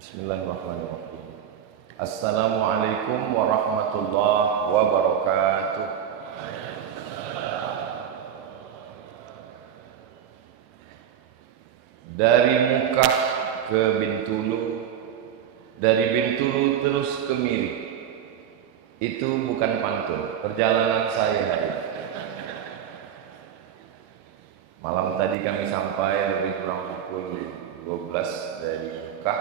Bismillahirrahmanirrahim. Assalamualaikum warahmatullahi wabarakatuh. Dari Mukah ke Bintulu, dari Bintulu terus ke Miri. Itu bukan pantun, perjalanan saya hari ini. Malam tadi kami sampai lebih kurang pukul 12 dari Mekah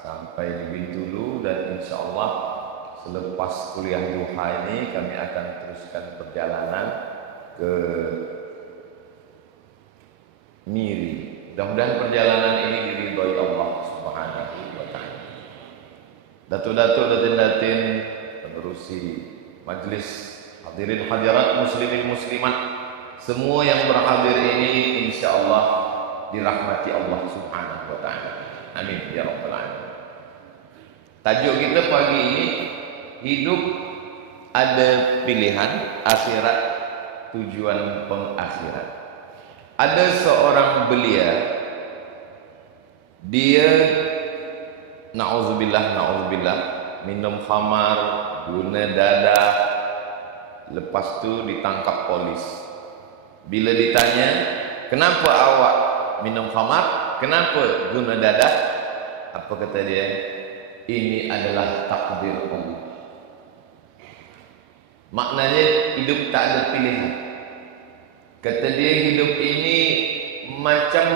sampai di Bintulu, dan insya Allah selepas kuliah duha ini kami akan teruskan perjalanan ke Miri. Mudah-mudahan perjalanan ini diridhoi Allah Subhanahu wa taala. Datuk-datuk, datin-datin, penerusi majelis, hadirin hadirat, muslimin muslimat, semua yang berhadir ini insya Allah dirahmati Allah Subhanahu wa taala. Amin ya rabbal alamin. Tajuk kita pagi ini, hidup ada pilihan, akhirat tujuan pengakhirat. Ada seorang belia, dia na'udzubillah minum khamar, guna dadah, lepas itu ditangkap polis. Bila ditanya, kenapa awak minum khamar, kenapa guna dadah, apa kata dia? Ini adalah takdir Allah. Maknanya hidup tak ada pilihan. Kata dia, hidup ini macam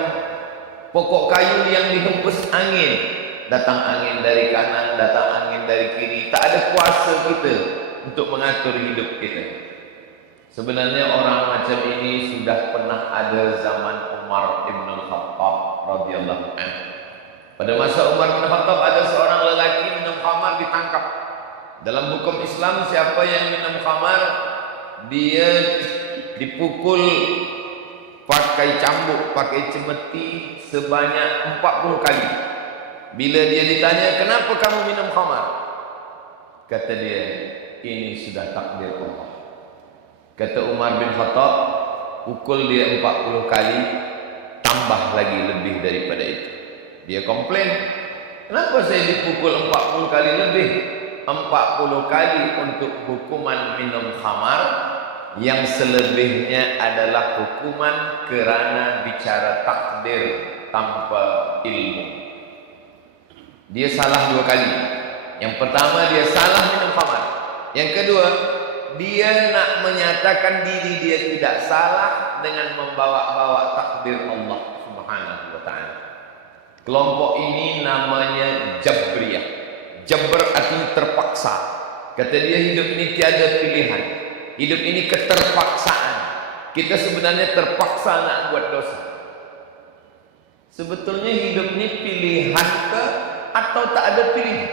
pokok kayu yang dihembus angin. Datang angin dari kanan, datang angin dari kiri. Tak ada kuasa kita untuk mengatur hidup kita. Sebenarnya orang macam ini sudah pernah ada zaman Umar ibn al-Khattab radhiyallahu anhu. Pada masa Umar bin Khattab ada seorang lelaki minum khamar, ditangkap. Dalam hukum Islam, siapa yang minum khamar, dia dipukul pakai cambuk, pakai cemeti sebanyak 40 kali. Bila dia ditanya, kenapa kamu minum khamar? Kata dia, ini sudah takdir Allah. Kata Umar bin Khattab, pukul dia 40 kali, tambah lagi lebih daripada itu. Dia komplain, kenapa saya dipukul 40 kali lebih? 40 kali untuk hukuman minum khamar, yang selebihnya adalah hukuman kerana bicara takdir tanpa ilmu. Dia salah 2 kali. Yang pertama, dia salah minum khamar. Yang kedua, dia nak menyatakan diri dia tidak salah dengan membawa-bawa takdir Allah Subhanahu wa taala. Kelompok ini namanya Jabriyah. Jabr artinya terpaksa. Kata dia, hidup ini tiada pilihan. Hidup ini keterpaksaan. Kita sebenarnya terpaksa nak buat dosa. Sebetulnya hidup ini pilihan ke atau tak ada pilihan?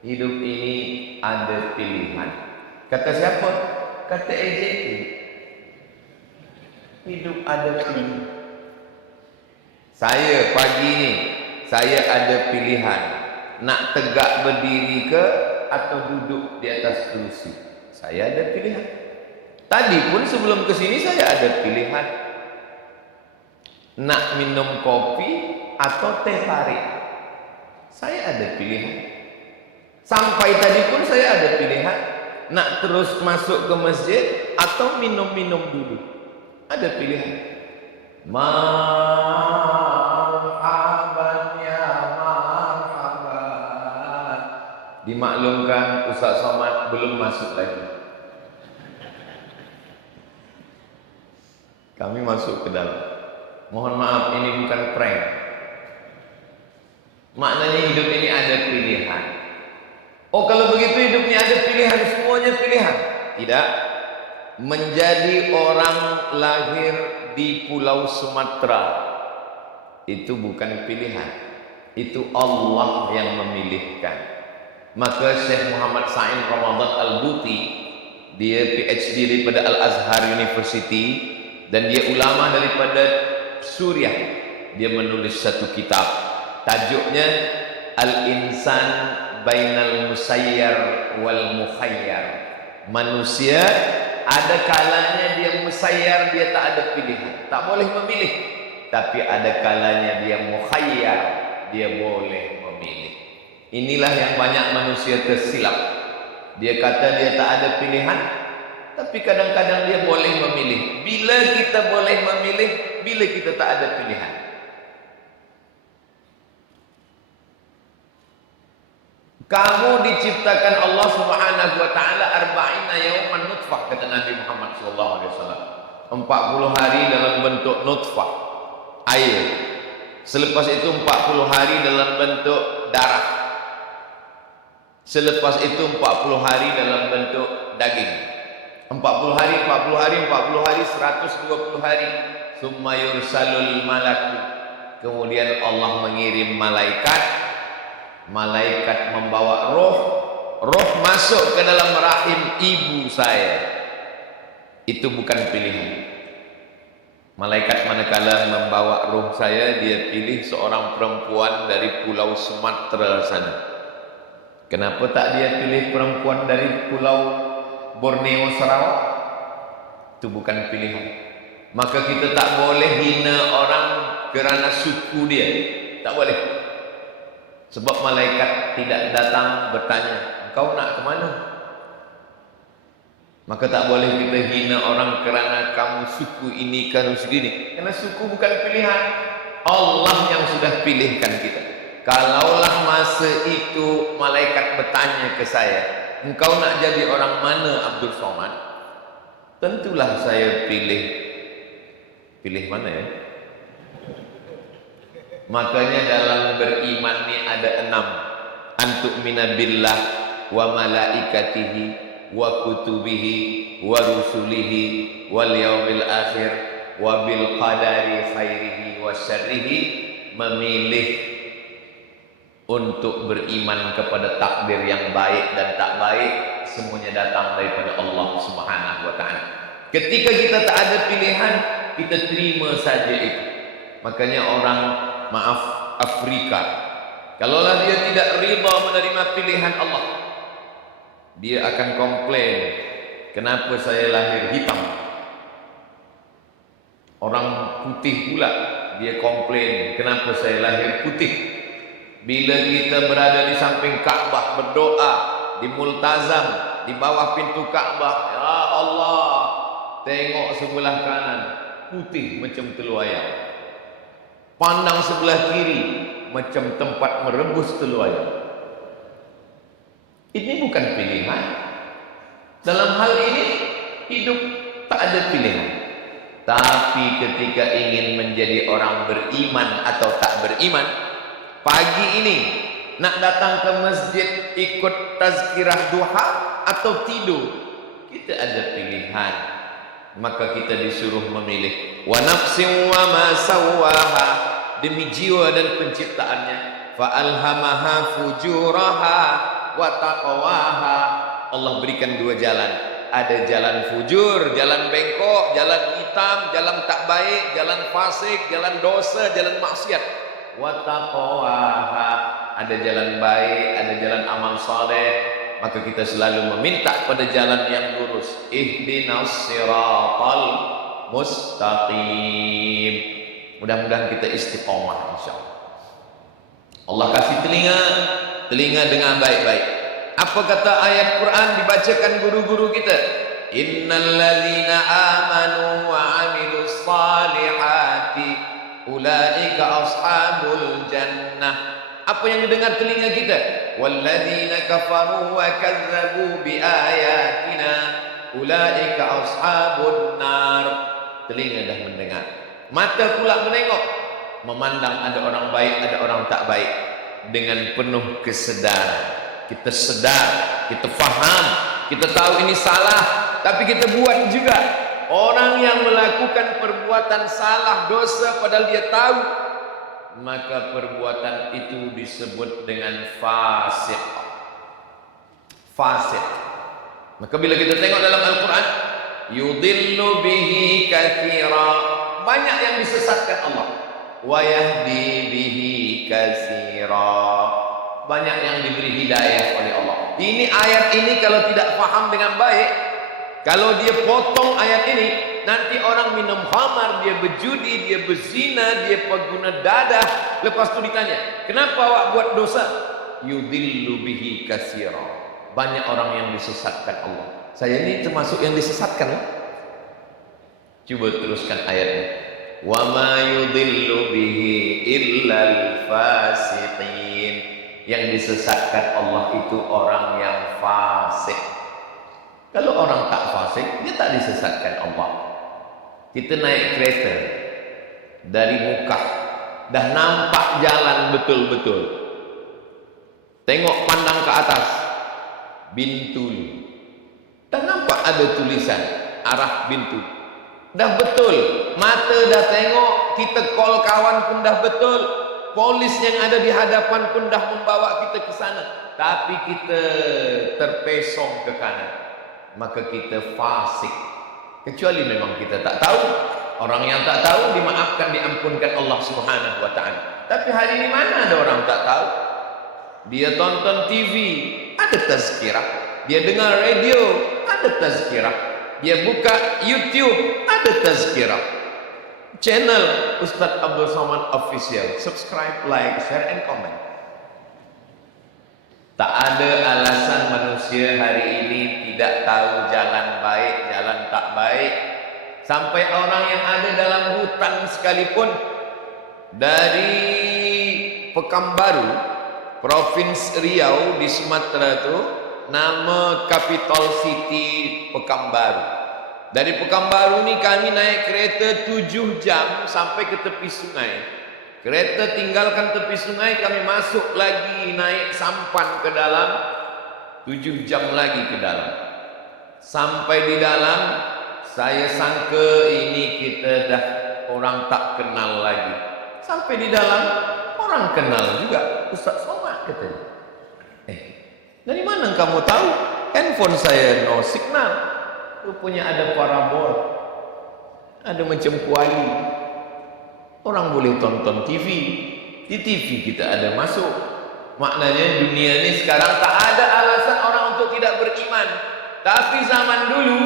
Hidup ini ada pilihan. Kata siapa? Kata AJT. Hidup ada pilihan. Saya pagi ini, saya ada pilihan. Nak tegak berdiri ke atau duduk di atas kursi. Saya ada pilihan. Tadi pun sebelum ke sini saya ada pilihan. Nak minum kopi atau teh tarik. Saya ada pilihan. Sampai tadi pun saya ada pilihan. Nak terus masuk ke masjid atau minum-minum dulu. Ada pilihan. Marhaban ya marhaban. Dimaklumkan Ustaz Somad belum masuk lagi. Kami masuk ke dalam. Mohon maaf, ini bukan prank. Maknanya hidup ini ada pilihan. Oh, kalau begitu hidupnya ada pilihan, semuanya pilihan. Tidak. Menjadi orang lahir di Pulau Sumatera itu bukan pilihan. Itu Allah yang memilihkan. Maka Syekh Muhammad Sa'in Ramadan Al-Buti, dia PhD daripada Al-Azhar University dan dia ulama daripada Suriah. Dia menulis satu kitab, tajuknya Al-Insan Bainal Musayyar wal Mukhayyar. Manusia ada kalanya dia musayyar, dia tak ada pilihan, tak boleh memilih. Tapi ada kalanya dia mukhayyar, dia boleh memilih. Inilah yang banyak manusia tersilap. Dia kata dia tak ada pilihan, tapi kadang-kadang dia boleh memilih. Bila kita boleh memilih, bila kita tak ada pilihan. Kamu diciptakan Allah Subhanahu wa taala arba'ina yauman nutfah, kata Nabi Muhammad sallallahu alaihi wasallam. 40 hari dalam bentuk nutfah, air. Selepas itu 40 hari dalam bentuk darah. Selepas itu 40 hari dalam bentuk daging. 40 hari, 40 hari, 40 hari, 120 hari. Summa yursalul malaku. Kemudian Allah mengirim malaikat. Malaikat membawa roh. Roh masuk ke dalam rahim ibu saya. Itu bukan pilihan. Malaikat manakala membawa roh saya, dia pilih seorang perempuan dari pulau Sumatera sana. Kenapa tak dia pilih perempuan dari pulau Borneo, Sarawak? Itu bukan pilihan. Maka kita tak boleh hina orang kerana suku dia. Tak boleh. Sebab malaikat tidak datang bertanya, engkau nak ke mana? Maka tak boleh kita hina orang kerana kamu suku ini, kamu segini. Karena suku bukan pilihan. Allah yang sudah pilihkan kita. Kalaulah masa itu malaikat bertanya ke saya, engkau nak jadi orang mana Abdul Somad? Tentulah saya pilih. Pilih mana ya? Makanya dalam beriman ni ada 6. Antu'mina billah wa malaikatihi wa kutubihi wa rusulihi wal yaumil akhir wa bil qadari khairihi wa syarrihi. Memilih untuk beriman kepada takdir yang baik dan tak baik, semuanya datang daripada Allah Subhanahu wa taala. Ketika kita tak ada pilihan, kita terima saja itu. Makanya orang, maaf, Afrika, kalaulah dia tidak riba menerima pilihan Allah, dia akan komplain, kenapa saya lahir hitam? Orang putih pula, dia komplain, kenapa saya lahir putih? Bila kita berada di samping Ka'bah berdoa, di multazam, di bawah pintu Ka'bah, ya Allah, tengok sebelah kanan putih macam telur ayam, pandang sebelah kiri macam tempat merebus telur ayam. Ini bukan pilihan. Dalam hal ini hidup tak ada pilihan. Tapi ketika ingin menjadi orang beriman atau tak beriman, pagi ini nak datang ke masjid ikut tazkirah duha atau tidur, kita ada pilihan. Maka kita disuruh memilih. Wa nafsin wa ma sawwaha, demi jiwa dan penciptaannya. Fa alhamaha fujuraha wa taqwaha. Allah berikan 2 jalan. Ada jalan fujur, jalan bengkok, jalan hitam, jalan tak baik, jalan fasik, jalan dosa, jalan maksiat. Wa taqwaha, ada jalan baik, ada jalan amal saleh. Maka kita selalu meminta pada jalan yang lurus. Ihdinas siratal mustaqim. Mudah-mudahan kita istiqomah insyaallah. Allah kasih telinga dengar baik-baik. Apa kata ayat Quran dibacakan guru-guru kita? Innal ladzina amanu wa 'amilus salihati ulaika ashabul jannah. Apa yang didengar telinga kita? Walladzina kafaru wa kazzabu biayatina ulaika ashabun nar. Telinga dah mendengar, mata pula menengok, memandang ada orang baik, ada orang tak baik dengan penuh kesedaran. Kita sedar, kita faham, kita tahu ini salah, tapi kita buat juga. Orang yang melakukan perbuatan salah, dosa padahal dia tahu, maka perbuatan itu disebut dengan fasik. Fasik. Maka bila kita tengok dalam Al-Quran, yudillu bihi katsira, banyak yang disesatkan Allah. Wa yahdi bihi katsira, banyak yang diberi hidayah oleh Allah. Ini ayat ini kalau tidak faham dengan baik, kalau dia potong ayat ini, Nanti orang minum khamar, dia berjudi, dia berzina, dia pengguna dadah. Lepas itu ditanya, kenapa awak buat dosa? Yudillu bihi katsira. Banyak orang yang disesatkan Allah. Saya ini termasuk yang disesatkan. Coba teruskan ayatnya. Wa ma yudillu bihi illal fasiqin. Yang disesatkan Allah itu orang yang fasik. Kalau orang tak fasik, dia tak disesatkan Allah. Kita naik kereta dari Mekah, dah nampak jalan betul-betul. Tengok pandang ke atas, Bintul. Dah nampak ada tulisan arah Bintul. Dah betul, mata dah tengok, kita call kawan pun dah betul. Polis yang ada di hadapan pun dah membawa kita ke sana. Tapi kita terpesong ke kanan. Maka kita fasik. Kecuali memang kita tak tahu. Orang yang tak tahu dimaafkan, diampunkan Allah Subhanahu wa ta'ala. Tapi hari ini mana ada orang tak tahu? Dia tonton TV, ada tazkirah. Dia dengar radio, ada tazkirah. Dia buka YouTube, ada tazkirah. Channel Ustaz Abdul Somad Official. Subscribe, like, share, and comment. Tak ada alasan manusia hari ini tidak tahu jalan baik, jalan tak baik. Sampai orang yang ada dalam hutan sekalipun, dari Pekanbaru, Provinsi Riau di Sumatera itu, nama capital city Pekanbaru. Dari Pekanbaru ni kami naik kereta 7 jam sampai ke tepi sungai. Kereta tinggalkan tepi sungai, kami masuk lagi naik sampan ke dalam, 7 jam lagi ke dalam. Sampai di dalam, saya sangka ini kita dah orang tak kenal lagi. Sampai di dalam, orang kenal juga. Ustaz Somad katanya. Dari mana kamu tahu? Handphone saya no signal. Rupanya ada parabol. Ada macam kuali. Orang boleh tonton TV. Di TV kita ada masuk. Maknanya dunia ini sekarang tak ada alasan orang untuk tidak beriman. Tapi zaman dulu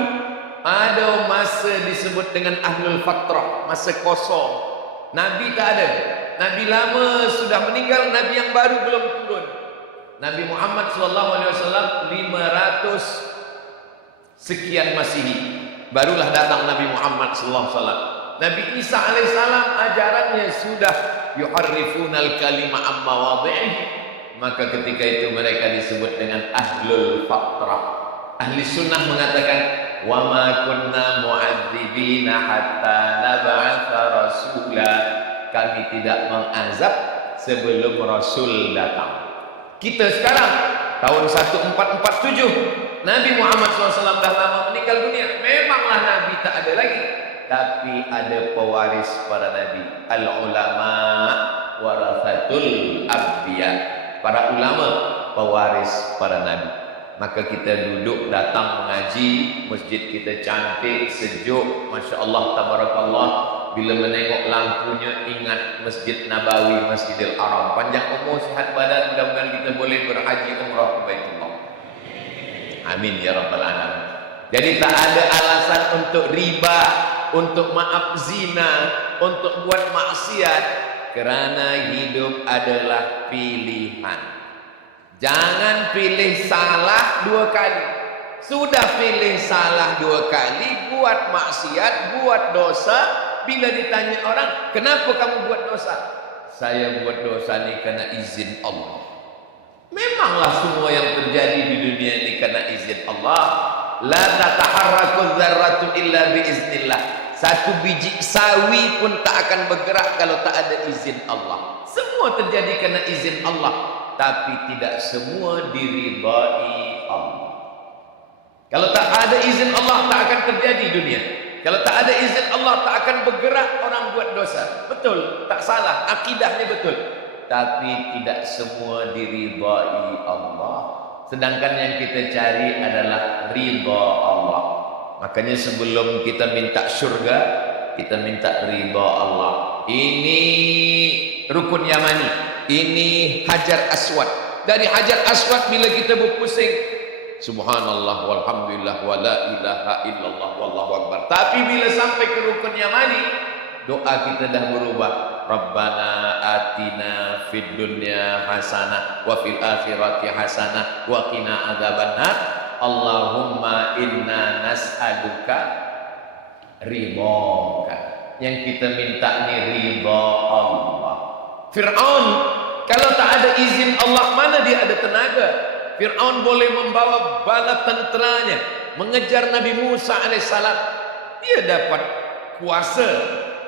ada masa disebut dengan ahlul fatrah, masa kosong. Nabi tak ada. Nabi lama sudah meninggal, nabi yang baru belum turun. Nabi Muhammad SAW 500 sekian Masihi barulah datang Nabi Muhammad SAW. Nabi Isa alaihissalam ajarannya sudah yuharrifunal kalima amma wadhihi. Maka ketika itu mereka disebut dengan ahlul fatrah. Ahli sunnah mengatakan wa ma kunna mu'adzibina hatta nab'atha rasula. Kami tidak mengazab sebelum Rasul datang. Kita sekarang tahun 1447 Nabi Muhammad SAW dah lama meninggal dunia. Memanglah Nabi tak ada lagi, tapi ada pewaris para Nabi. Al-ulama warathatul anbiya. Para ulama pewaris para Nabi. Maka kita duduk datang mengaji, masjid kita cantik, sejuk, Masya Allah, tabarakallah. Bila menengok lampunya ingat Masjid Nabawi, Masjidil Haram. Panjang umur, sihat badan, mudah-mudahan kita boleh berhaji umrah ke Baitullah. Amin ya rabbal alamin. Jadi tak ada alasan untuk riba, untuk maaf zina, untuk buat maksiat, kerana hidup adalah pilihan. Jangan pilih salah 2 kali. Sudah pilih salah 2 kali, buat maksiat, buat dosa. Bila ditanya orang, kenapa kamu buat dosa? Saya buat dosa ini karena izin Allah. Memanglah semua yang terjadi di dunia ini karena izin Allah. La tataharraku dzarratu illa biiznillah. Satu biji sawi pun tak akan bergerak kalau tak ada izin Allah. Semua terjadi karena izin Allah, tapi tidak semua diridai Allah. Kalau tak ada izin Allah, tak akan terjadi dunia. Kalau tak ada izin Allah, tak akan bergerak orang buat dosa. Betul, tak salah, akidahnya betul. Tapi tidak semua diridai Allah. Sedangkan yang kita cari adalah ridha Allah. Makanya sebelum kita minta syurga, kita minta ridha Allah. Ini rukun Yamani, ini Hajar Aswad. Dari Hajar Aswad bila kita berpusing, subhanallah walhamdulillah wala ilaha illallah wallahu akbar. Tapi bila sampai ke rukun yamani, doa kita dah berubah. Rabbana atina fid dunya hasanah wa fil akhirati hasanah wa qina adzabannar. Allahumma inna nas'aluka ridhaka. Yang kita minta ni ridha Allah. Fir'aun kalau tak ada izin Allah, mana dia ada tenaga? Fir'aun boleh membawa bala tenteranya mengejar Nabi Musa alaihissalam. Dia dapat kuasa,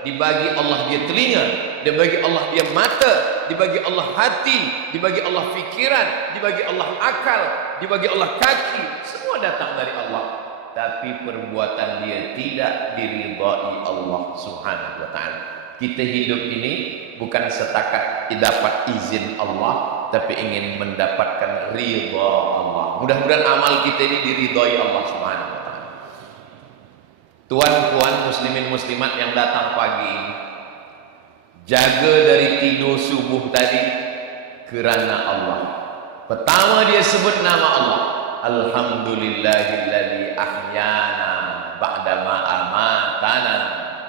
dibagi Allah dia telinga, dibagi Allah dia mata, dibagi Allah hati, dibagi Allah fikiran, dibagi Allah akal, dibagi Allah kaki. Semua datang dari Allah. Tapi perbuatan dia tidak diridhai Allah subhanahu wa ta'ala. Kita hidup ini bukan setakat dapat izin Allah, tapi ingin mendapatkan ridha Allah. Mudah-mudahan amal kita ini diridhai Allah subhanahu wa ta'ala. Tuan-tuan muslimin muslimat yang datang pagi ini, jaga dari tidur subuh tadi kerana Allah. Pertama dia sebut nama Allah. Alhamdulillahilladzi ahyana ba'dama amatana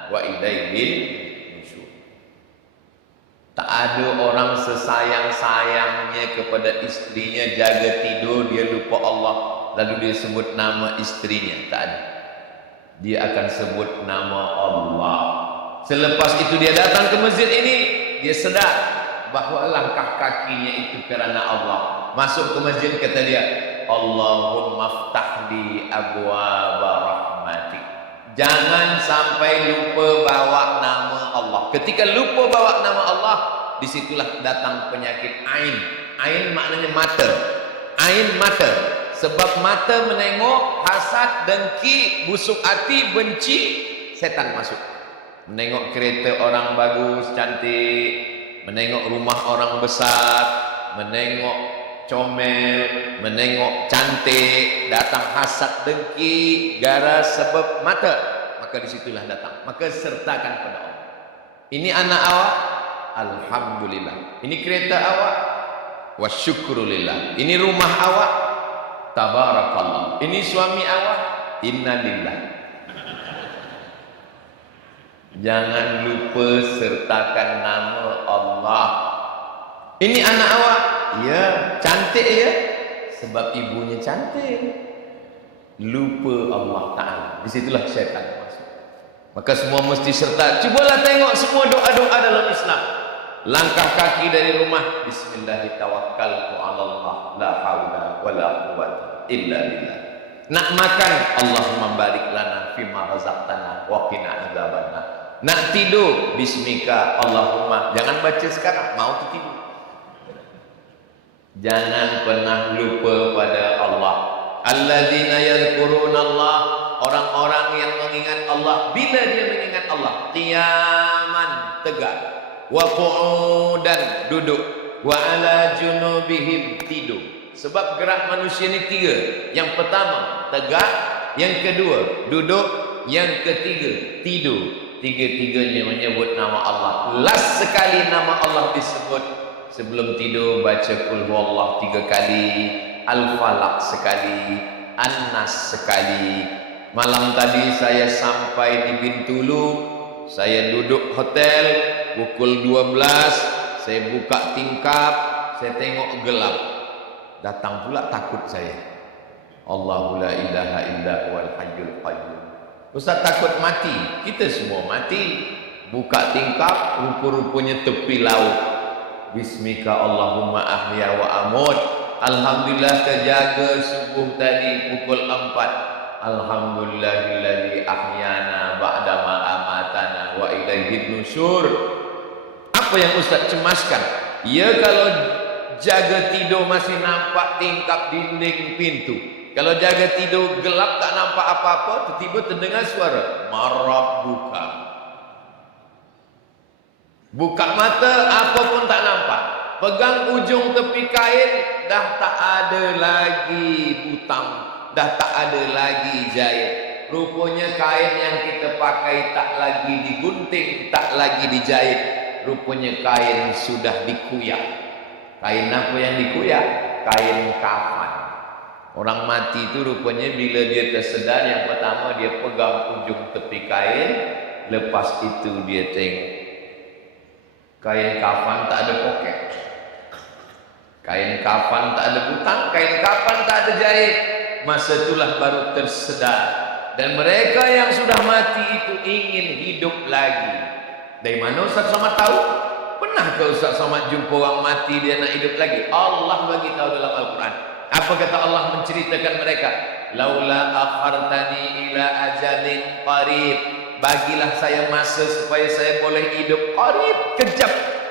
wa ilaihil. Tak ada orang sesayang-sayangnya kepada istrinya, jaga tidur dia lupa Allah lalu dia sebut nama istrinya. Tak ada. Dia akan sebut nama Allah. Selepas itu dia datang ke masjid ini, dia sedar bahawa langkah kakinya itu kerana Allah. Masuk ke masjid, kata dia, Allahumma ftahli abwaaba rahmatik. Jangan sampai lupa bawa nama Allah. Ketika lupa bawa nama Allah, disitulah datang penyakit ain. Ain maknanya mata. Ain mata. Sebab mata menengok, hasad, dengki, busuk hati, benci, setan masuk. Menengok kereta orang bagus, cantik, menengok rumah orang besar, menengok comel, menengok cantik, datang hasad, dengki, gara sebab mata, maka disitulah datang. Maka sertakan pada Allah. Ini anak awak, alhamdulillah. Ini kereta awak, wa syukrulillah. Ini rumah awak, tabarakallah. Ini suami awak, innalillah. Jangan lupa sertakan nama Allah. Ini anak awak, ya, cantik ya, sebab ibunya cantik. Lupa Allah Ta'ala. Disitulah syaitan masuk. Maka semua mesti serta. Cubalah tengok semua doa-doa dalam Islam. Langkah kaki dari rumah, Bismillahirrahmanirrahim, la haula wa la quwwata illa billah. Nak makan, Allahumma barik lana fima razaqtana wa qina adzabannar. Nak tidur, Bismika Allahumma. Jangan baca sekarang, mau tidur. Jangan pernah lupa pada Allah. Alladzina yadhkuruna Allah, orang-orang yang mengingat Allah. Bila dia mengingat Allah? Qiyaman, tegak, wa qu'udan, duduk, wa ala junubihim, tidur. Sebab gerak manusia ni tiga. Yang pertama tegak, yang kedua duduk, yang ketiga tidur. Tiga-tiganya menyebut nama Allah. Last sekali nama Allah disebut sebelum tidur, baca qul huwallah 3 kali, al-falaq sekali, an-nas sekali. Malam tadi saya sampai di Bintulu, saya duduk hotel pukul 12, saya buka tingkap, saya tengok gelap. Datang pula takut saya. Allahu la ilaha illa huwal hayyul qayyum. Ustaz takut mati. Kita semua mati. Buka tingkap, rupa-rupanya tepi laut. Bismika Allahumma ahya wa amut. Alhamdulillah terjaga subuh tadi pukul 4. Alhamdulillahilladzi ahyana ba'dama amatana wa ilaihin nusyur. Apa yang Ustaz cemaskan? Ya, kalau jaga tidur masih nampak tingkap, dinding, pintu. Kalau jaga tidur gelap tak nampak apa-apa, tiba-tiba terdengar suara marab buka. Buka mata, apa pun tak nampak. Pegang ujung tepi kain, dah tak ada lagi butang, dah tak ada lagi jahit. Rupanya kain yang kita pakai tak lagi digunting, tak lagi dijahit. Rupanya kain sudah dikuyak. Kain apa yang dikuyak? Kain kafan. Orang mati itu rupanya bila dia tersedar, yang pertama dia pegang ujung tepi kain, lepas itu dia tengok kain kafan tak ada poket, kain kafan tak ada butang, kain kafan tak ada jahit. Masa itulah baru tersedar. Dan mereka yang sudah mati itu ingin hidup lagi. Dari mana Ustaz Somad tahu? Pernah ke Ustaz Somad jumpa orang mati dia nak hidup lagi? Allah bagi tahu dalam Al-Quran. Apa kata Allah menceritakan mereka? Laula akhartani ila ajalin qarib. Bagilah saya masa supaya saya boleh hidup qarib,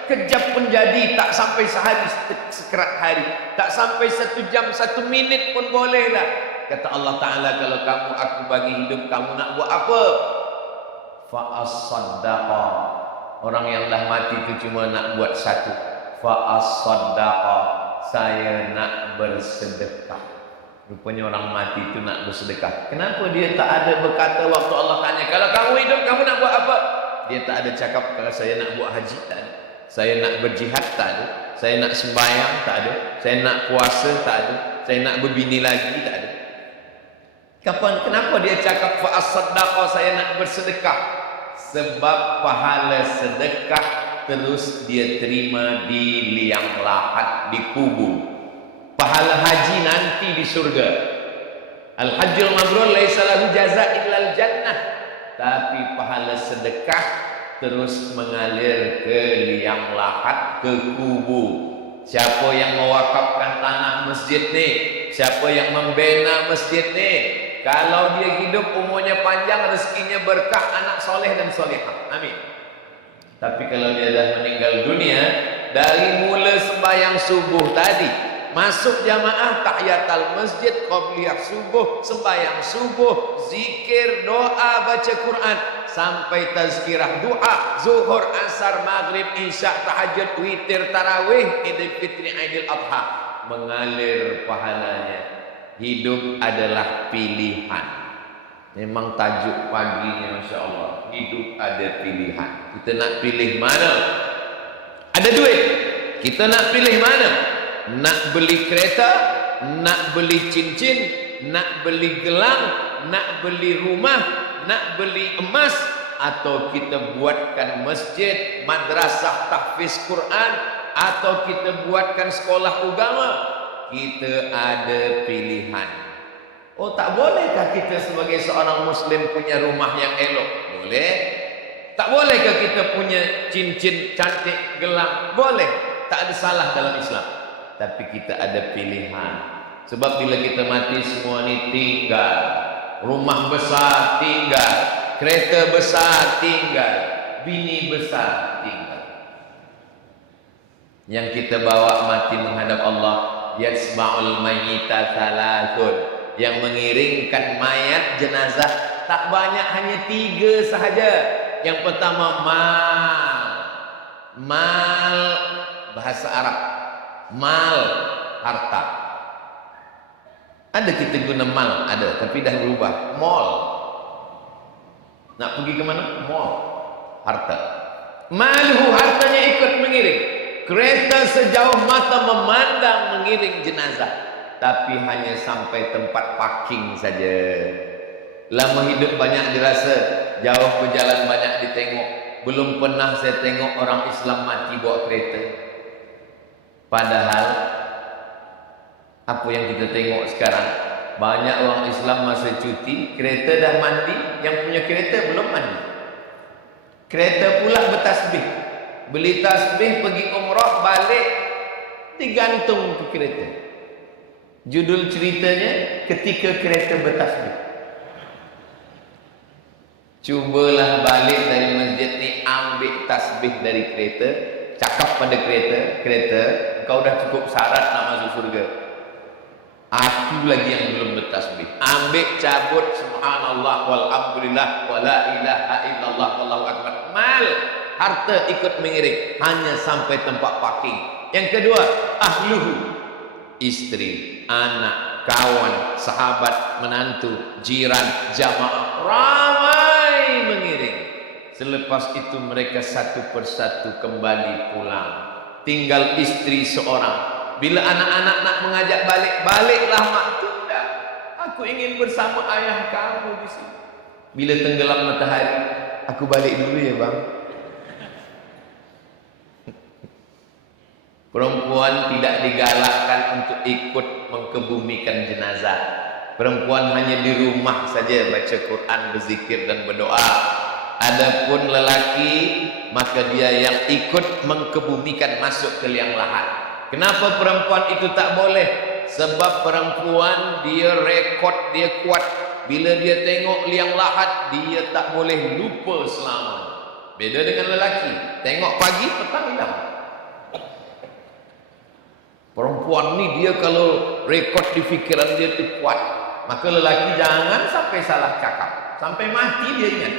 kejap pun jadi, tak sampai sehari sekerat hari, tak sampai 1 jam 1 minit pun bolehlah. Kata Allah Ta'ala, kalau kamu aku bagi hidup, kamu nak buat apa? Fa'as-saddaqa. Orang yang dah mati itu cuma nak buat satu. Fa'as-saddaqa. Saya nak bersedekah. Rupanya orang mati itu nak bersedekah. Kenapa dia tak ada berkata waktu Allah tanya, kalau kamu hidup, kamu nak buat apa? Dia tak ada cakap, kalau saya nak buat haji, tak ada. Saya nak berjihad, tak ada. Saya nak sembahyang, tak ada. Saya nak puasa, tak ada. Saya nak berbini lagi, tak ada. Kenapa dia cakap fa'as-saddaqa, saya nak bersedekah? Sebab pahala sedekah terus dia terima di liang lahat, di kubur. Pahala haji nanti di surga. Al-hajjul mabrur laisa lahu jaza illal jannah. Tapi pahala sedekah terus mengalir ke liang lahat, ke kubur. Siapa yang mewakafkan tanah masjid ni? Siapa yang membina masjid ni? Kalau dia hidup umurnya panjang, rezekinya berkah, anak soleh dan solehah. Amin. Tapi kalau dia dah meninggal dunia, dari mula sembahyang subuh tadi, masuk jamaah tahiyatul masjid, qabliyah subuh, sembahyang subuh, zikir, doa, baca Quran, sampai tazkirah doa, zuhur, asar, maghrib, isya, tahajud, witir, tarawih, idul fitri, idul adha, mengalir pahalanya. Hidup adalah pilihan. Memang tajuk paginya, Masya Allah. Hidup ada pilihan. Kita nak pilih mana? Ada duit, kita nak pilih mana? Nak beli kereta, nak beli cincin, nak beli gelang, nak beli rumah, nak beli emas, atau kita buatkan masjid, madrasah tahfiz Quran, atau kita buatkan sekolah agama. Kita ada pilihan. Oh, tak bolehkah kita sebagai seorang muslim punya rumah yang elok? Boleh. Tak bolehkah kita punya cincin cantik, gelang? Boleh. Tak ada salah dalam Islam. Tapi kita ada pilihan. Sebab bila kita mati, semua ni tinggal. Rumah besar tinggal, kereta besar tinggal, bini besar tinggal. Yang kita bawa mati menghadap Allah, yasma'ul mayyita thalathun. Yang mengiringkan mayat jenazah tak banyak, hanya 3 sahaja. Yang pertama mal, bahasa Arab, mal, harta. Ada kita guna mal, ada, tapi dah berubah, mall. Nak pergi ke mana? Mall, harta. Malhu, hartanya ikut mengiring. Kereta sejauh mata memandang mengiring jenazah, tapi hanya sampai tempat parking saja. Lama hidup banyak dirasa, jauh berjalan banyak ditengok. Belum pernah saya tengok orang Islam mati bawa kereta. Padahal apa yang kita tengok sekarang, banyak orang Islam masa cuti, kereta dah mandi, yang punya kereta belum mandi. Kereta pula bertasbih, beli tasbih, pergi umrah, balik, digantung ke kereta. Judul ceritanya, ketika kereta bertasbih. Cubalah balik dari masjid ni, ambil tasbih dari kereta, cakap pada kereta, kau dah cukup syarat nak masuk surga. Aku lagi yang belum bertasbih. Ambil, cabut, subhanallah, walhamdulillah, wala ilaha illallah, wallahu akbar. Mal, harta ikut mengiring, hanya sampai tempat parking. Yang kedua, ahluhu, istri, anak, kawan, sahabat, menantu, jiran, jamaah, ramai mengiring. Selepas itu mereka satu persatu kembali pulang. Tinggal istri seorang. Bila anak-anak nak mengajak balik, baliklah mak. Tunda. Aku ingin bersama ayah kamu di sini. Bila tenggelam matahari, aku balik dulu ya bang. Perempuan tidak digalakkan untuk ikut mengkebumikan jenazah. Perempuan hanya di rumah saja baca Quran, berzikir dan berdoa. Adapun lelaki, maka dia yang ikut mengkebumikan, masuk ke liang lahat. Kenapa perempuan itu tak boleh? Sebab perempuan dia rekod, dia kuat. Bila dia tengok liang lahat, dia tak boleh lupa selamanya. Beda dengan lelaki, tengok pagi, petang hilang. Perempuan ni dia kalau rekod di fikiran dia tu kuat. Maka lelaki jangan sampai salah cakap, sampai mati dia ingat.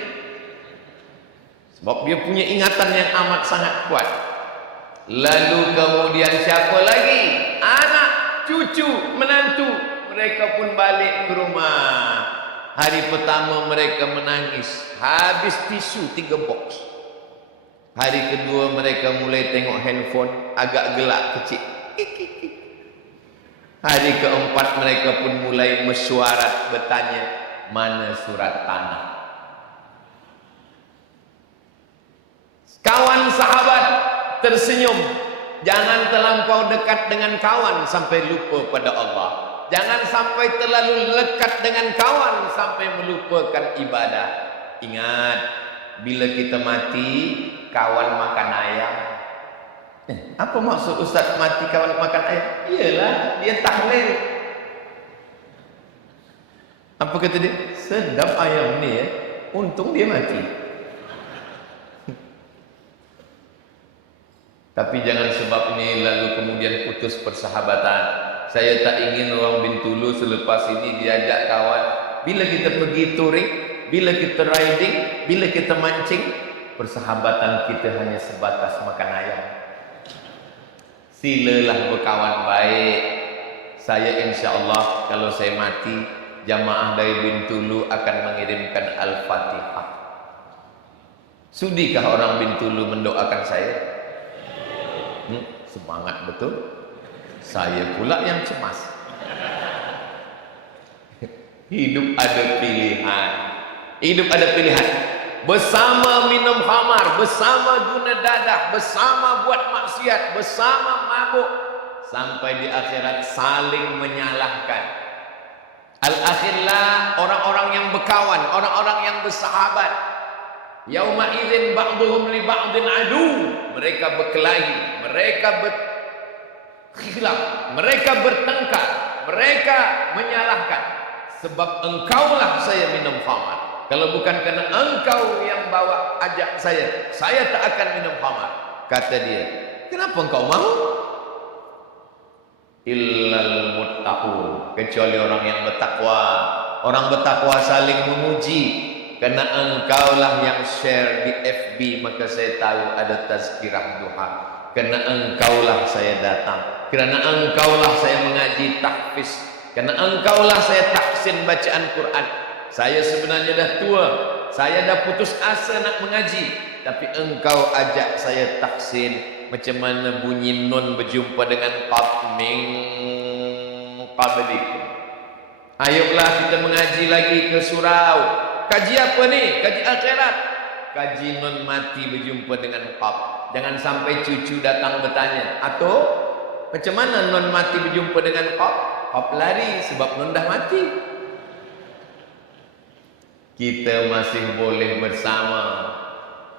Sebab dia punya ingatan yang amat sangat kuat. Lalu kemudian siapa lagi? Anak, cucu, menantu. Mereka pun balik ke rumah. Hari pertama mereka menangis, habis tisu 3 box. Hari kedua mereka mulai tengok handphone, agak gelak kecil. Hari keempat mereka pun mulai mesyuarat, bertanya, mana surat tanah? Kawan sahabat tersenyum. Jangan terlampau dekat dengan kawan sampai lupa pada Allah. Jangan sampai terlalu lekat dengan kawan sampai melupakan ibadah. Ingat, bila kita mati, kawan makan ayam. Apa maksud Ustaz mati kawan makan ayam? Iyalah, dia tahlil. Apa kata dia? Sedap ayam ni ya. Untung dia mati. Tapi jangan sebab ini lalu kemudian putus persahabatan. Saya tak ingin orang Bintulu selepas ini diajak kawan. Bila kita pergi touring, bila kita riding, bila kita mancing, persahabatan kita hanya sebatas makan ayam. Silalah berkawan baik. Saya insya Allah kalau saya mati, jamaah dari Bintulu akan mengirimkan Al-Fatihah. Sudikah orang Bintulu mendoakan saya? Semangat betul. Saya pula yang cemas. Hidup ada pilihan. Hidup ada pilihan. Bersama minum khamar, bersama guna dadah, bersama buat maksiat, bersama mabuk, sampai di akhirat saling menyalahkan. Al-akhillah, orang-orang yang berkawan, orang-orang yang bersahabat. Yauma idzin ba'dhum li ba'din adu. Mereka berkelahi, mereka berkhilaf, mereka bertengkar, mereka menyalahkan. Sebab engkaulah saya minum khamar. Kalau bukan kerana engkau yang bawa ajak saya tak akan minum khamar. Kata dia, kenapa engkau mau? Illal muttaqun, kecuali orang yang bertakwa. Orang bertakwa saling memuji. Karena engkaulah yang share di FB, maka saya tahu ada tazkirah duha. Karena engkaulah saya datang. Karena engkaulah saya mengaji tahfiz. Karena engkaulah saya tahsin bacaan Quran. Saya sebenarnya dah tua. Saya dah putus asa nak mengaji. Tapi engkau ajak saya tahsin. Macam mana bunyi nun berjumpa dengan qad min qablikum. Ayolah kita mengaji lagi ke surau. Kaji apa ni? Kaji akhirat. Kaji nun mati berjumpa dengan qab. Jangan sampai cucu datang bertanya, atau macam mana nun mati berjumpa dengan qab? Qab lari sebab nun dah mati. Kita masih boleh bersama.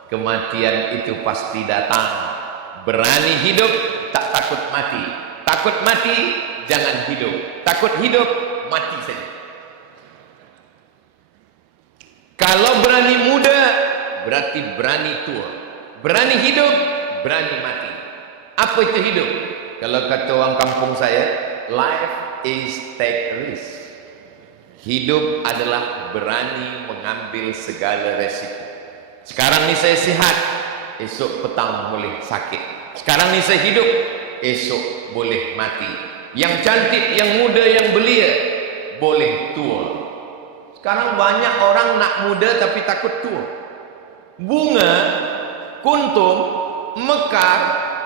Kematian itu pasti datang. Berani hidup, tak takut mati. Takut mati, jangan hidup. Takut hidup, mati saja. Kalau berani muda, berarti berani tua. Berani hidup, berani mati. Apa itu hidup? Kalau kata orang kampung saya, life is take risk. Hidup adalah berani mengambil segala resiko. Sekarang ni saya sihat, esok petang boleh sakit. Sekarang ni saya hidup, esok boleh mati. Yang cantik, yang muda, yang belia, boleh tua. Sekarang banyak orang nak muda tapi takut tua. Bunga, kuntum, mekar,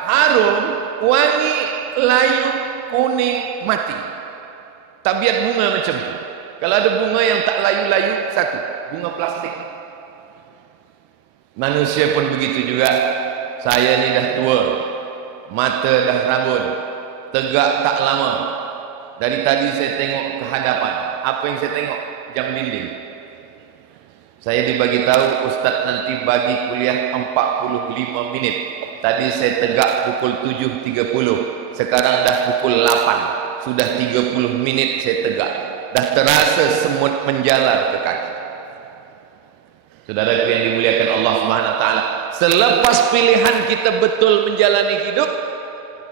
harum, wangi, layu, kuning, mati. Tabiat bunga macam tu. Kalau ada bunga yang tak layu-layu, satu, bunga plastik. Manusia pun begitu juga. Saya ni dah tua, mata dah rabun, tegak tak lama. Dari tadi saya tengok ke hadapan. Apa yang saya tengok? Jam dinding. Saya dibagi tahu ustaz nanti bagi kuliah 45 minit. Tadi saya tegak pukul 7.30. Sekarang dah pukul 8. Sudah 30 minit saya tegak. Dah terasa semut menjalar ke kaki. Saudaraku yang dimuliakan Allah Subhanahu wa taala, selepas pilihan kita betul menjalani hidup,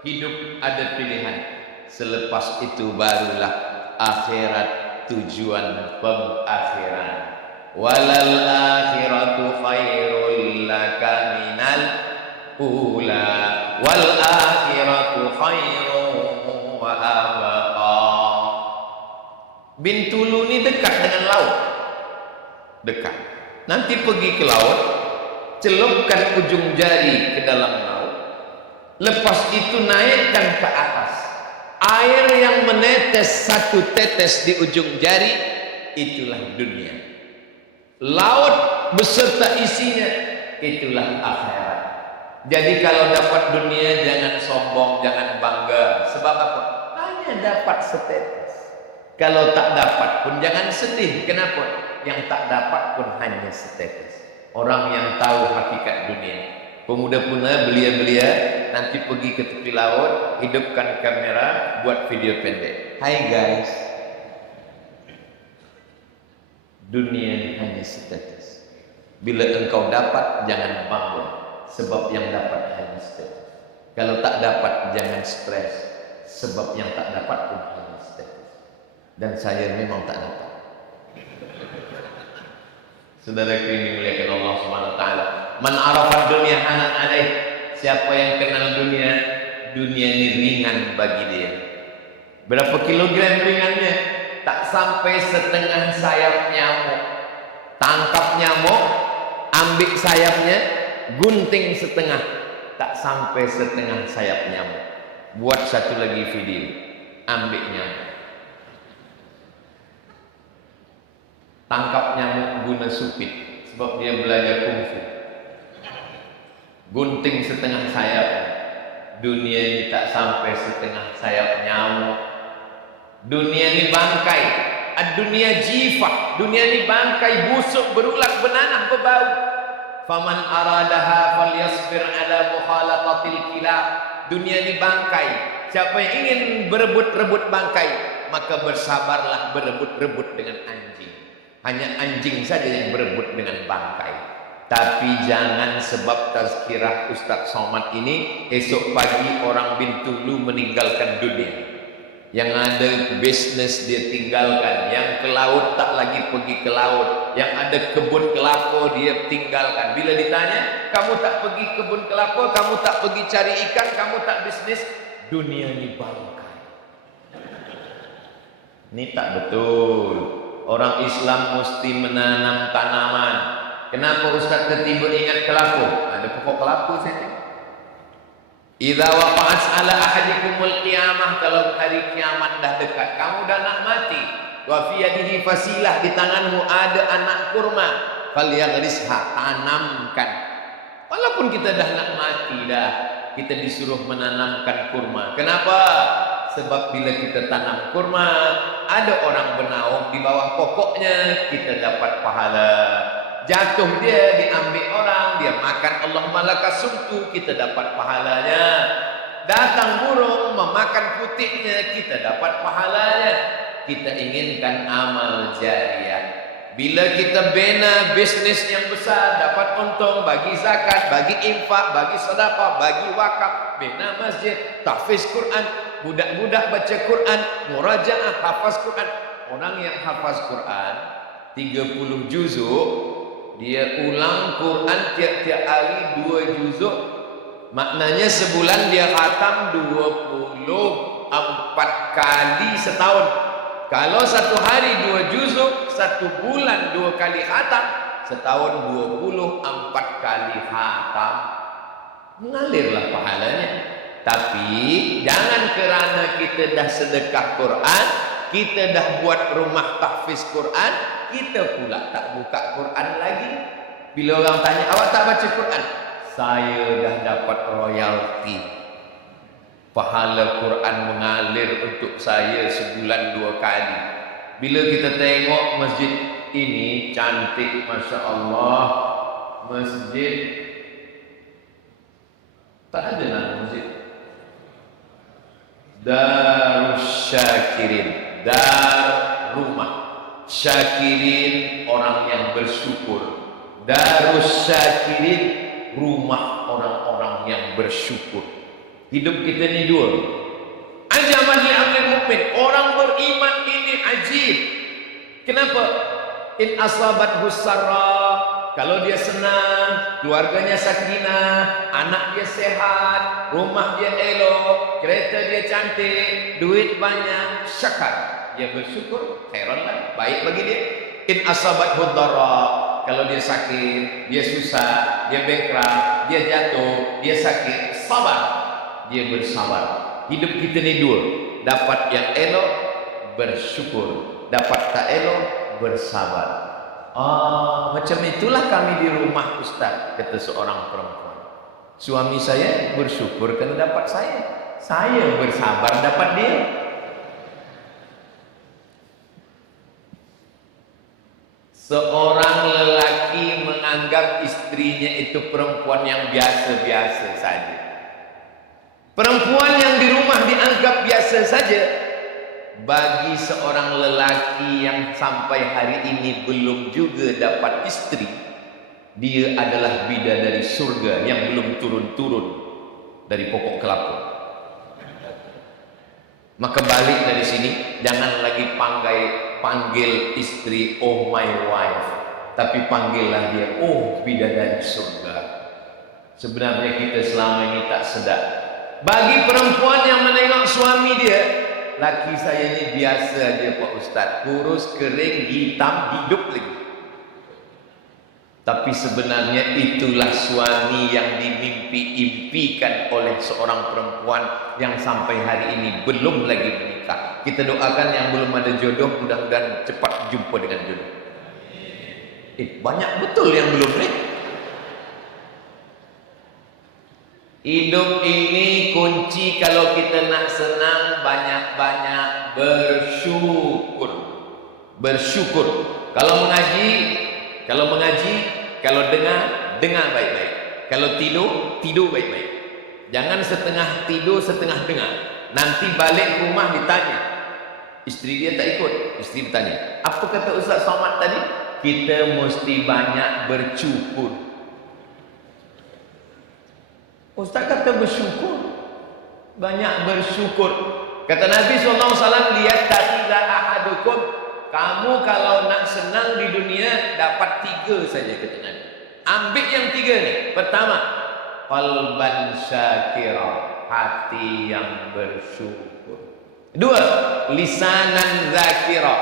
hidup ada pilihan. Selepas itu barulah akhirat tujuan pengakhiran. Walal akhiratu khairul laka minal ula wal akhiratu khairu wa abqa. Bintulu ni dekat dengan laut. Dekat. Nanti pergi ke laut, celupkan ujung jari ke dalam laut. Lepas itu naikkan ke atas. Air yang menetes satu tetes di ujung jari, itulah dunia. Laut beserta isinya, itulah akhirat. Jadi kalau dapat dunia jangan sombong, jangan bangga. Sebab apa? Hanya dapat setetes. Kalau tak dapat pun jangan sedih. Kenapa? Yang tak dapat pun hanya setetes. Orang yang tahu hakikat dunia. Pemuda-pemuda belia-belia nanti pergi ke tepi laut, hidupkan kamera, buat video pendek. Hai guys, dunia hanya setetes. Bila engkau dapat, jangan bangga, sebab yang dapat hanya setetes. Kalau tak dapat, jangan stres, sebab yang tak dapat pun hanya setetes. Dan saya memang tak dapat. Saudaraku yang dimuliakan Allah Subhanahu wa taala, man arafad dunya hanan alaih. Siapa yang kenal dunia, dunia ini ringan bagi dia. Berapa kilogram ringannya? Tak sampai setengah sayap nyamuk. Tangkap nyamuk, ambil sayapnya, gunting setengah, tak sampai setengah sayap nyamuk. Buat satu lagi video, ambil nyamuk, tangkap nyamuk guna supit, sebab dia belajar kungfu. Gunting setengah sayap. Dunia ini tak sampai setengah sayap nyamuk. Dunia ini bangkai. Dunia jifah. Dunia ini bangkai, busuk, berulat, benanah, berbau. Faman aradaha falyasbir ala mukhalaqatil kilab. Dunia ini bangkai. Siapa yang ingin berebut-rebut bangkai, maka bersabarlah berebut-rebut dengan anjing. Hanya anjing saja yang berebut dengan bangkai. Tapi jangan sebab tazkirah Ustaz Somad ini, esok pagi orang Bintulu meninggalkan dunia. Yang ada bisnes dia tinggalkan, yang ke laut tak lagi pergi ke laut, yang ada kebun kelapa dia tinggalkan. Bila ditanya, kamu tak pergi kebun kelapa, kamu tak pergi cari ikan, kamu tak bisnis, dunia ini bangkai. Ini tak betul. Orang Islam mesti menanam tanaman. Kenapa Ustaz tiba-tiba ingat kelapa? Ada pokok kelapa saya tengok. Idza waqa'at ala ahadikumul qiyamah, kalau hari kiamat dah dekat, kamu dah nak mati. Wa fi yadihi fasilah, di tanganmu ada anak kurma. Falyaghrisha, tanamkan. Walaupun kita dah nak mati dah, kita disuruh menanamkan kurma. Kenapa? Sebab bila kita tanam kurma, ada orang bernaung di bawah pokoknya, kita dapat pahala. Jatuh dia, diambil orang, dia makan, Allahumma laka sumtu, kita dapat pahalanya. Datang burung memakan putiknya, kita dapat pahalanya. Kita inginkan amal jariah. Bila kita bina bisnis yang besar, dapat untung, bagi zakat, bagi infak, bagi sedekah, bagi wakaf, bina masjid, tahfiz Quran, budak-budak baca Quran, murajaah, hafaz Quran. Orang yang hafaz Quran 30 juzuk, dia ulang Quran tiap-tiap hari 2 juzuk. Maknanya sebulan dia khatam 24 kali setahun. Kalau satu hari 2 juzuk, satu bulan 2 kali khatam, setahun 24 kali khatam. Mengalirlah pahalanya. Tapi jangan kerana kita dah sedekah Quran, kita dah buat rumah tahfiz Quran, kita pula tak buka Quran lagi. Bila orang tanya, awak tak baca Quran? Saya dah dapat royalti. Pahala Quran mengalir untuk saya sebulan 2 kali. Bila kita tengok masjid ini cantik, Masya Allah. Masjid, tak ada nama masjid. Darus Syakirin, dar rumah syakirin, orang yang bersyukur. Darus Syakirin, rumah orang-orang yang bersyukur. Hidup kita ni dua. Ajaban li amril mukmin, orang beriman ini ajib. Kenapa? In asabat husara, kalau dia senang, keluarganya sakinah, anak dia sehat, rumah dia elok, kereta dia cantik, duit banyak, syakar. Dia bersyukur, khairanlah, baik bagi dia. In asabat hudara, kalau dia sakit, dia susah, dia bankrupt, dia jatuh, dia sakit, sabar. Dia bersabar. Hidup kita ni dua. Dapat yang elok, bersyukur. Dapat tak elok, bersabar. Macam itulah kami di rumah Ustaz, kata seorang perempuan. Suami saya bersyukur kerana dapat saya. Saya bersabar dapat dia. Seorang lelaki menganggap istrinya itu perempuan yang biasa-biasa saja. Perempuan yang di rumah dianggap biasa saja, bagi seorang lelaki yang sampai hari ini belum juga dapat istri, dia adalah bidadari surga yang belum turun-turun dari pokok kelapa. Maka balik dari sini, jangan lagi panggil istri oh my wife, tapi panggillah dia oh bidadari surga. Sebenarnya kita selama ini tak sedar. Bagi perempuan yang menengok suami dia, laki saya ini biasa aja Pak Ustaz, kurus, kering, hitam, hidup lagi. Tapi sebenarnya itulah suami yang dimimpi-impikan oleh seorang perempuan yang sampai hari ini belum lagi menikah. Kita doakan yang belum ada jodoh, mudah-mudahan cepat jumpa dengan jodoh. Banyak betul yang belum nih. Hidup ini kunci kalau kita nak senang, banyak-banyak bersyukur. Bersyukur. Kalau mengaji, kalau dengar baik-baik. Kalau tidur baik-baik. Jangan setengah tidur, setengah dengar. Nanti balik rumah ditanya. Istri dia tak ikut. Istri bertanya, apa kata Ustaz Somad tadi? Kita mesti banyak bersyukur. Ustaz kata bersyukur, banyak bersyukur. Kata Nabi SAW, lihat taqiza ahadukum, kamu kalau nak senang di dunia dapat 3 saja, kata Nabi. Ambil yang 3 ni. Pertama, qalban syakira, hati yang bersyukur. 2, lisanan zakira,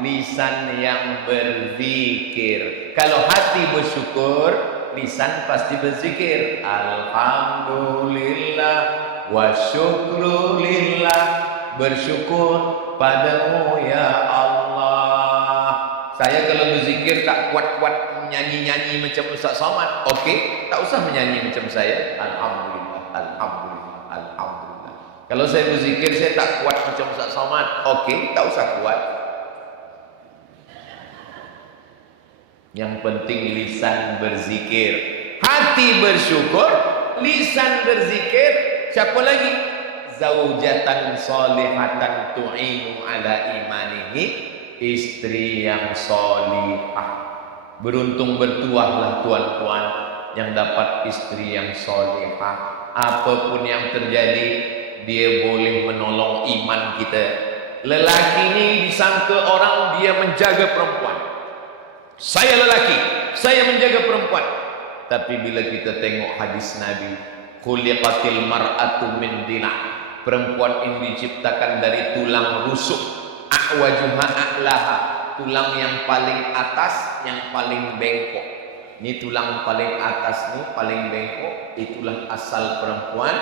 lisan yang berzikir. Kalau hati bersyukur, lisan pasti berzikir. Alhamdulillah wa syukrulillah, bersyukur padamu ya Allah. Saya kalau berzikir tak kuat-kuat menyanyi-nyanyi macam Ustaz Somad, okey, tak usah menyanyi macam saya. Alhamdulillah, alhamdulillah, alhamdulillah. Kalau saya berzikir saya tak kuat macam Ustaz Somad, okey, tak usah kuat. Yang penting lisan berzikir, hati bersyukur, lisan berzikir. Siapa lagi? Zaujatan solihatan tu'inu ala imanihi, istri yang solihah. Beruntung bertuahlah tuan-tuan yang dapat istri yang solihah. Apapun yang terjadi, dia boleh menolong iman kita. Lelaki ini disangka orang dia menjaga perempuan. Saya lelaki, saya menjaga perempuan. Tapi bila kita tengok hadis Nabi, khuliqatil mar'atu min dina', perempuan ini diciptakan dari tulang rusuk. A'wajuha a'laha, tulang yang paling atas, yang paling bengkok. Ini tulang paling atas ni, paling bengkok, itulah asal perempuan.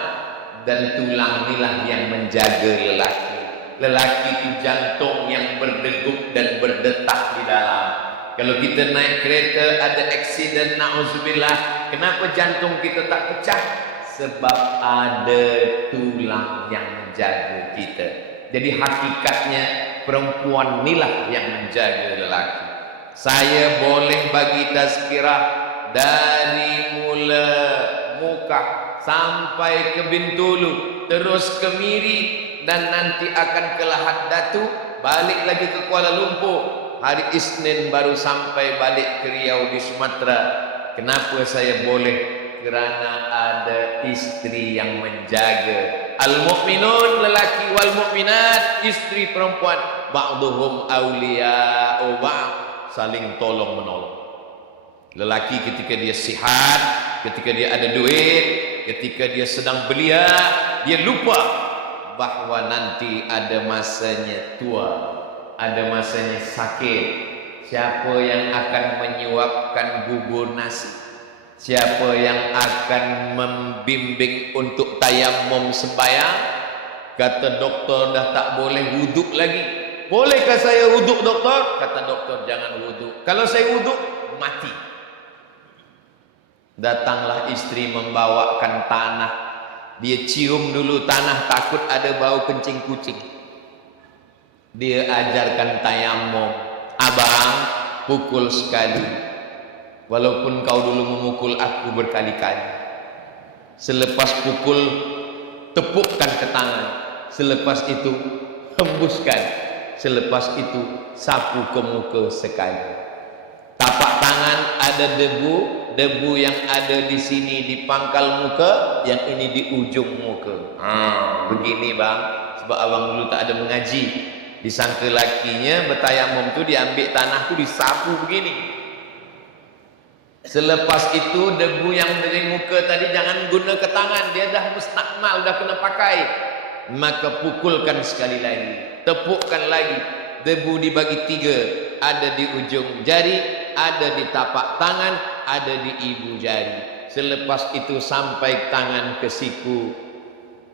Dan tulang inilah yang menjaga lelaki. Lelaki itu jantung yang berdegup dan berdetak di dalam. Kalau kita naik kereta ada aksiden, na'udzubillah, kenapa jantung kita tak pecah? Sebab ada tulang yang menjaga kita. Jadi hakikatnya perempuan inilah yang menjaga lelaki. Saya boleh bagi tazkirah dari mula muka sampai ke Bintulu, terus ke Miri, dan nanti akan ke Lahad Datu, balik lagi ke Kuala Lumpur. Hari Isnin baru sampai balik ke Riau di Sumatera. Kenapa saya boleh? Kerana ada istri yang menjaga. Al-mu'minun lelaki wal mu'minat, istri perempuan, ba'duhum awliya'u ba'd, saling tolong menolong. Lelaki ketika dia sihat, ketika dia ada duit, ketika dia sedang belia, dia lupa bahwa nanti ada masanya tua, ada masanya sakit. Siapa yang akan menyuapkan bubur nasi? Siapa yang akan membimbing untuk tayamum sembahyang? Kata doktor dah tak boleh wuduk lagi. Bolehkah saya wuduk doktor? Kata doktor jangan wuduk. Kalau saya wuduk mati. Datanglah istri membawakan tanah. Dia cium dulu tanah, takut ada bau kencing kucing. Dia ajarkan tayamum. Abang, pukul sekali. Walaupun kau dulu memukul aku berkali-kali. Selepas pukul, tepukkan ke tangan. Selepas itu, hembuskan. Selepas itu, sapu ke muka sekali. Tapak tangan ada debu, debu yang ada di sini di pangkal muka, yang ini di ujung muka. Begini bang, sebab abang dulu tak ada mengaji. Disangka lakinya bertayamum tu diambil tanah tu disapu begini. Selepas itu debu yang dari muka tadi jangan guna ke tangan, dia dah mustakmal, dah kena pakai. Maka pukulkan sekali lagi, tepukkan lagi. Debu dibagi 3, ada di ujung jari, ada di tapak tangan, ada di ibu jari. Selepas itu sampai tangan ke siku.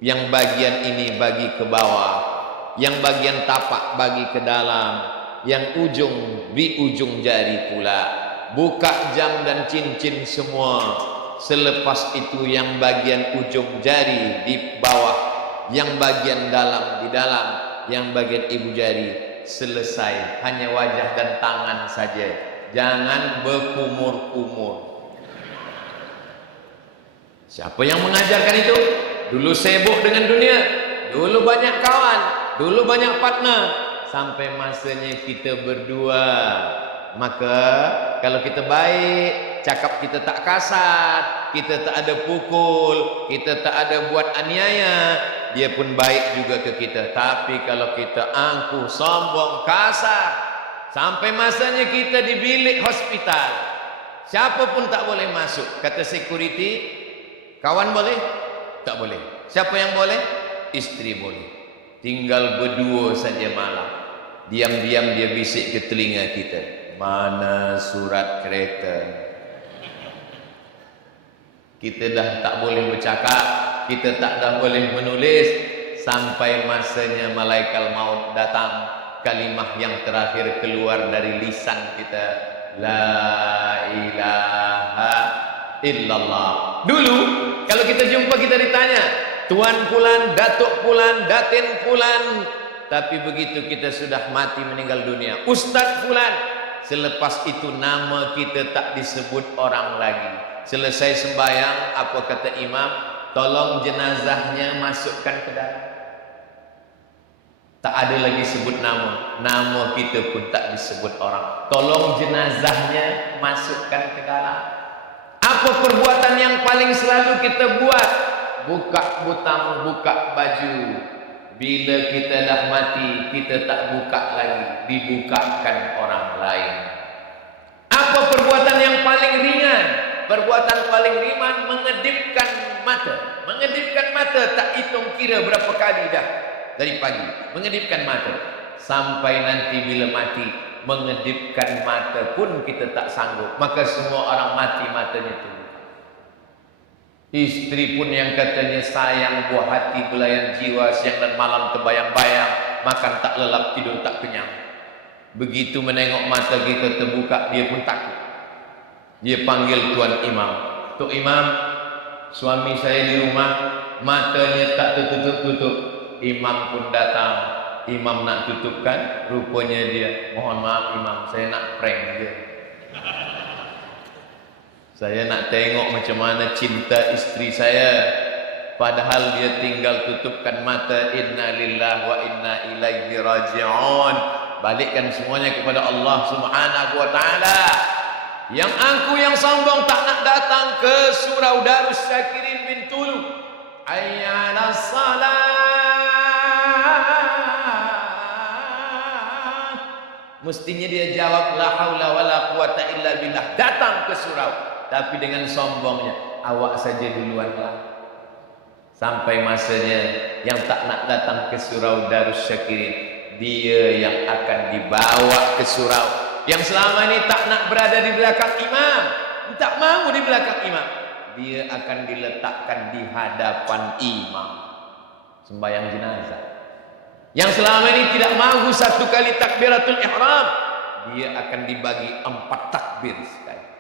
Yang bagian ini bagi ke bawah, yang bagian tapak bagi ke dalam, yang ujung di ujung jari pula. Buka jam dan cincin semua. Selepas itu yang bagian ujung jari di bawah, yang bagian dalam di dalam, yang bagian ibu jari. Selesai, hanya wajah dan tangan saja. Jangan berkumur-kumur. Siapa yang mengajarkan itu? Dulu sibuk dengan dunia, dulu banyak kawan, dulu banyak partner. Sampai masanya kita berdua. Maka kalau kita baik, cakap kita tak kasar, kita tak ada pukul, kita tak ada buat aniaya, dia pun baik juga ke kita. Tapi kalau kita angkuh, sombong, kasar, sampai masanya kita di bilik hospital, siapa pun tak boleh masuk. Kata security, kawan boleh? Tak boleh. Siapa yang boleh? Istri boleh. Tinggal berdua saja malam. Diam-diam dia bisik ke telinga kita, mana surat kereta? Kita dah tak boleh bercakap, kita tak dah boleh menulis. Sampai masanya malaikat maut datang, kalimah yang terakhir keluar dari lisan kita, la ilaha illallah. Dulu kalau kita jumpa kita ditanya, Tuan Fulan, Datuk Fulan, Datin Fulan. Tapi begitu kita sudah mati meninggal dunia, Ustaz Fulan, selepas itu nama kita tak disebut orang lagi. Selesai sembahyang, apa kata imam? Tolong jenazahnya masukkan ke dalam. Tak ada lagi sebut nama, nama kita pun tak disebut orang. Tolong jenazahnya masukkan ke dalam. Apa perbuatan yang paling selalu kita buat? Buka butang, buka baju. Bila kita dah mati, kita tak buka lagi, dibukakan orang lain. Apa perbuatan yang paling ringan? Perbuatan paling ringan mengedipkan mata. Mengedipkan mata, tak hitung kira berapa kali dah dari pagi. Mengedipkan mata. Sampai nanti bila mati, mengedipkan mata pun kita tak sanggup. Maka semua orang mati matanya tu. Istri pun yang katanya sayang, buah hati, belayan jiwa, siang dan malam terbayang-bayang, makan tak lelap, tidur tak kenyang. Begitu menengok mata kita terbuka, dia pun takut. Dia panggil tuan imam. Tok imam, suami saya di rumah, matanya tak tertutup-tutup. Imam pun datang. Imam nak tutupkan, rupanya dia, mohon maaf imam, saya nak prank dia. Saya nak tengok macam mana cinta istri saya. Padahal dia tinggal tutupkan mata. Inna lillahi wa inna ilaihi raji'un. Balikkan semuanya kepada Allah Subhanahu wa ta'ala. Yang aku yang sombong tak nak datang ke surau Darus Syakirin bin Tulu. Ayyala salat. Mestinya dia jawab la haula wala quwata illa billah, datang ke surau. Tapi dengan sombongnya, awak saja duluanlah. Sampai masanya yang tak nak datang ke surau Darus Syakirin, dia yang akan dibawa ke surau. Yang selama ini tak nak berada di belakang imam, tak mau di belakang imam, dia akan diletakkan di hadapan imam sembahyang jenazah. Yang selama ini tidak mahu satu kali takbiratul ihram, dia akan dibagi 4 takbir sekali.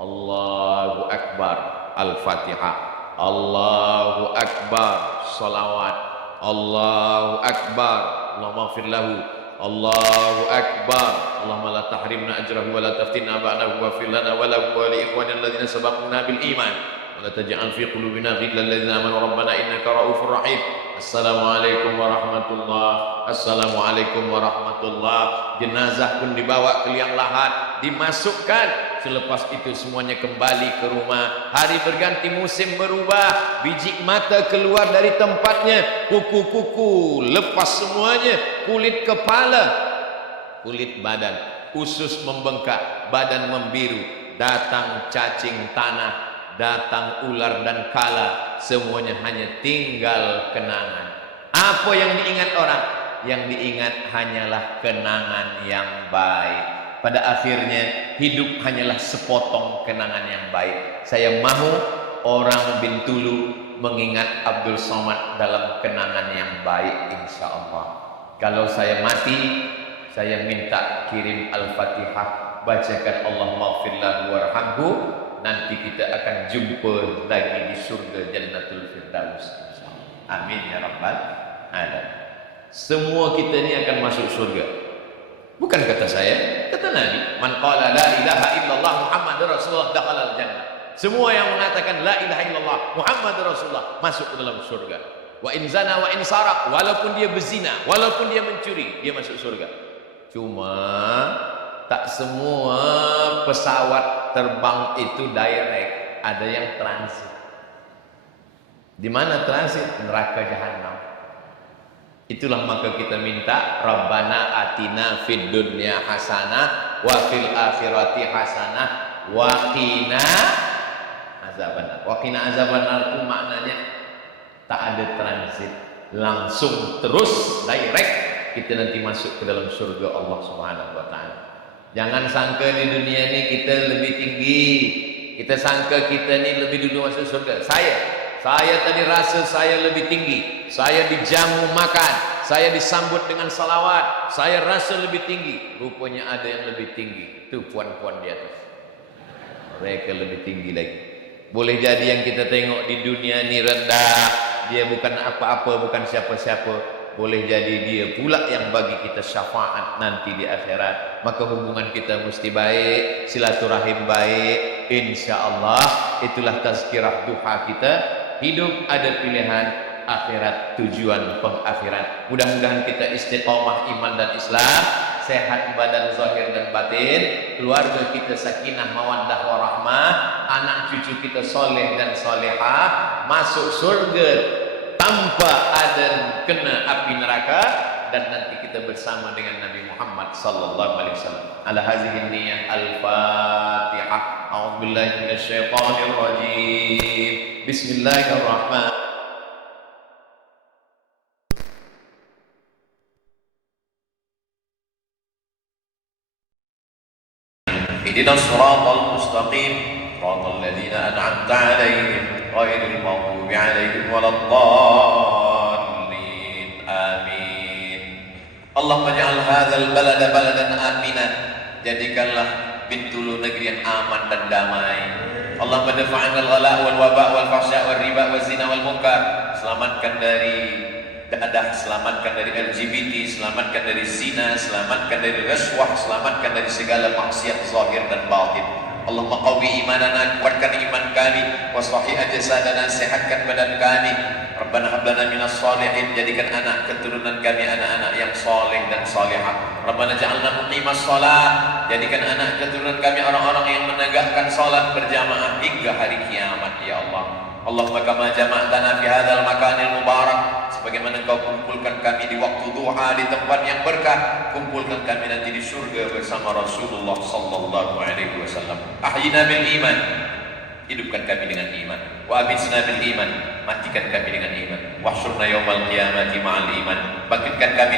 Allahu Akbar, Al-Fatihah. Allahu Akbar, salawat. Allahu Akbar, Allahumma ighfir lahu. Allahu Akbar, Allahumma la tahrimna ajrahu wa la taftinna ba'dahu wa fir lana wa lahu wa li ikhwanina alladhina sabaquna bil iman. ولا تجعل في قلوبنا غلا للذين آمنوا ربنا إنك رؤوف رحيم. Assalamualaikum warahmatullah. Assalamualaikum warahmatullah. Jenazah pun dibawa ke liang lahat, dimasukkan. Selepas itu semuanya kembali ke rumah. Hari berganti, musim berubah, biji mata keluar dari tempatnya, kuku-kuku lepas semuanya, kulit kepala, kulit badan, usus membengkak, badan membiru, datang cacing tanah, datang ular dan kala, semuanya hanya tinggal kenangan. Apa yang diingat orang? Yang diingat hanyalah kenangan yang baik. Pada akhirnya hidup hanyalah sepotong kenangan yang baik. Saya mahu orang Bintulu mengingat Abdul Somad dalam kenangan yang baik, insya Allah. Kalau saya mati, saya minta kirim Al-Fatihah, bacakan Allahumma ighfir lahu warhamhu. Nanti kita akan jumpa lagi di surga Jannatul Firdaus, insyaallah. Amin ya rabbal alamin. Semua kita ni akan masuk surga. Bukan kata saya, kata Nabi, man qala la ilaha illallah Muhammadur Rasulullah dakhala al-jannah. Semua yang mengatakan la ilaha illallah Muhammadur Rasulullah masuk ke dalam surga. Wa in zana wa in saraq, walaupun dia berzina, walaupun dia mencuri, dia masuk surga. Cuma tak semua pesawat terbang itu direct, ada yang transit. Di mana transit? Neraka jahanam. Itulah maka kita minta Rabbana atina fid dunya hasanah wa fil akhirati hasanah wa qina azabannar. Wa qina azabannar itu maknanya tak ada transit, langsung terus direct kita nanti masuk ke dalam surga Allah Subhanahu wa taala. Jangan sangka di dunia ini kita lebih tinggi. Kita sangka kita ini lebih dulu masuk surga. Saya tadi rasa saya lebih tinggi. Saya dijamu makan. Saya disambut dengan salawat. Saya rasa lebih tinggi. Rupanya ada yang lebih tinggi. Itu puan-puan di atas. Mereka lebih tinggi lagi. Boleh jadi yang kita tengok di dunia ini rendah. Dia bukan apa-apa, bukan siapa-siapa. Boleh jadi dia pula yang bagi kita syafaat nanti di akhirat. Maka hubungan kita mesti baik, silaturahim baik, insya-Allah. Itulah tazkirah duha kita. Hidup ada pilihan, akhirat tujuan pengakhiran. Mudah-mudahan kita istiqomah iman dan Islam, sehat badan zahir dan batin, keluarga kita sakinah mawaddah warahmah, anak cucu kita soleh dan solehah, masuk surga tanpa ada kena api neraka, dan nanti kita bersama dengan Nabi Muhammad sallallahu alaihi wasallam. Ala hazihi niyyah al-Fatihah. A'udzubillahi minasyaitonir rajim. Bismillahirrahmanirrahim. Ihdinas siratal mustaqim, siratal ladzina an'amta 'alaihim ghairil maghdubi 'alaihim waladdallin. Amin. Allahumma ja'al hadzal balada baladan amina, jadikanlah Bintulu negeri yang aman dan damai. Allahumma dafa'anil ghala wal waba wal fahsya wal riba wal zina wal munkar, selamatkan dari dadah, selamatkan dari LGBT, selamatkan dari zina, selamatkan dari rasuah, selamatkan dari segala maksiat zahir dan batin. Allahumma qawi imanana, kuatkan iman kami, wasfahi ajsadana, sehatkan badan kami. Rabbana hab lana minas shalihin, jadikan anak keturunan kami anak-anak yang saleh dan salihah. Rabbana ja'alna muqimas shalah, jadikan anak keturunan kami orang-orang yang menegakkan salat berjamaah hingga hari kiamat ya Allah. Allahumma kama jama'tana fi hadzal makanil mubarak, sebagaimana Engkau kumpulkan kami di waktu duha di tempat yang berkah, kumpulkan kami nanti di surga bersama Rasulullah sallallahu alaihi wasallam. Ahyina bil iman, hidupkan kami dengan iman. Wa amitsna bil iman, matikan kami dengan iman. Wahsyurna yaumal qiyamati ma'al iman, bangkitkan kami